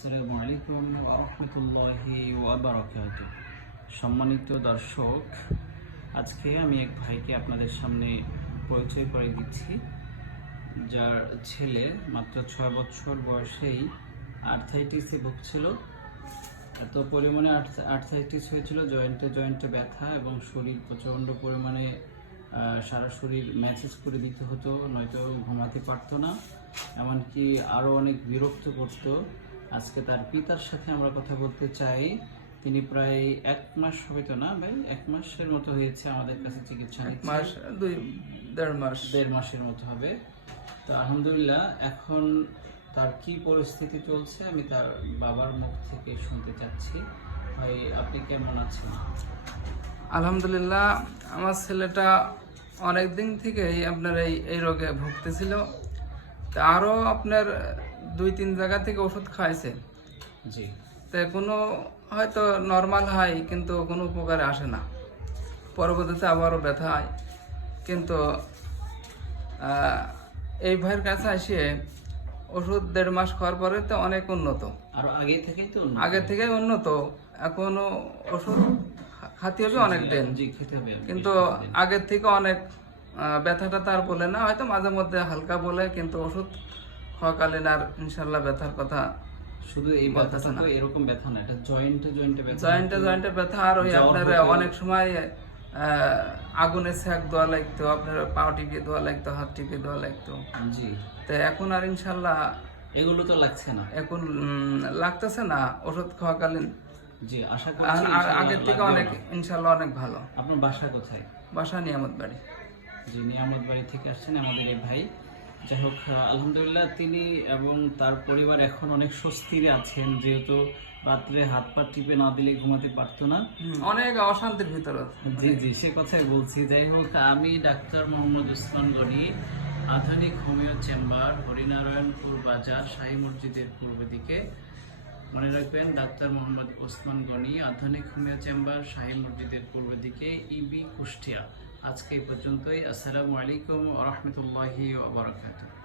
আসসালামু আলাইকুম ওয়া রাহমাতুল্লাহি ওয়া বারাকাতুহু। সম্মানিত দর্শক, আজকে আমি এক ভাইকে আপনাদের সামনে পরিচয় করে দিচ্ছি, যার ছেলে মাত্র 6 বছর বয়সেই আর্থাইটিসে ভুগছিল। এত পরিমাণে আর্থাইটিস হয়েছিল, জয়েন্টে ব্যথা এবং শরীর প্রচণ্ড পরিমাণে সারা শরীর ম্যাসেজ করে দিতে হতো, নয়তো ঘুমাতে পারতো না, এমনকি আরও অনেক বিরক্ত করত। আজকে তার পিতার সাথে আমরা কথা বলতে চাই। তিনি প্রায় 1 মাস হবে তো না ভাই, 1 মাসের মতো হয়েছে আমাদের কাছে চিকিৎসা নিচ্ছে। মাস 1.5 মাসের মতো হবে। তো আলহামদুলিল্লাহ, এখন তার কি পরিস্থিতি চলছে আমি তার বাবার মুখ থেকে শুনতে চাচ্ছি। ভাই, আপনি কেমন আছেন? আলহামদুলিল্লাহ, আমার ছেলেটা অনেক দিন থেকেই আপনার এই রোগে ভুগতেছিল। তা আরও আপনার 2-3 জায়গা থেকে ওষুধ খাইছে। জি। তো কোনো হয়তো নর্মাল হয়, কিন্তু কোনো উপকারে আসে না। পরবর্তীতে আবারও ব্যথা হয়। কিন্তু এই ভাইয়ের কাছে এসে ওষুধ 1.5 মাস খাওয়ার পরে তো অনেক উন্নত, আর আগে থেকেই তো আগের থেকে উন্নত। এখনো ওষুধ খাতে হবে অনেক দিন, জি, খেতে হবে, কিন্তু আগের থেকে অনেক ব্যথাটা তার বলে না, হয়তো মাঝে মধ্যে হালকা বলে, কিন্তু ওষুধ খাওয়াকালীন আর ইনশাল্লাহ ব্যথার কথা শুধু এই ব্যথাটা তো এরকম ব্যথা না, এটা জয়েন্টে ব্যথা, জয়েন্টে ব্যথা। আর ওই আপনার অনেক সময় আগুনে সেক দেওয়া লাগতো, আপনার পা টিপিয়ে দেওয়া লাগতো, হাত টিপিয়ে দেওয়া লাগতো। জি। তো এখন আর ইনশাল্লাহ এগুলো তো লাগছে না, এখন লাগতেছে না ওষুধ খাওয়াকালীন। জি, আশা করছি আগের থেকে অনেক ইনশাল্লাহ অনেক ভালো। আপনার বাসা কোথায়? বাসা নিয়ামত বাড়ি। জি, নিয়ামত বাড়ি থেকে আসছেন আমাদের এই ভাই। যাই হোক, আলহামদুলিল্লাহ, তিনি এবং তার পরিবার এখন অনেক স্বস্তিতে আছেন, যেহেতু রাত্রে হাত পা টিপে না দিলে ঘুমাতে পারতো না, অনেক অশান্তির ভিতরে। জি, সে কথাই বলছি। যাই হোক, আমি ডাক্তার মোহাম্মদ ওসমান গনি, আধুনিক হোমিও চেম্বার, হরিনারায়ণপুর বাজার, শাহী মসজিদের পূর্ব দিকে। মনে রাখবেন, ডাক্তার মোহাম্মদ ওসমান গনি, আধুনিক হোমিও চেম্বার, শাহী মসজিদের পূর্ব দিকে, ইবি, কুষ্টিয়া। আজকে এই পর্যন্তই। আসসালামু আলাইকুম ওয়া রাহমাতুল্লাহি ওয়া বারাকাতুহু।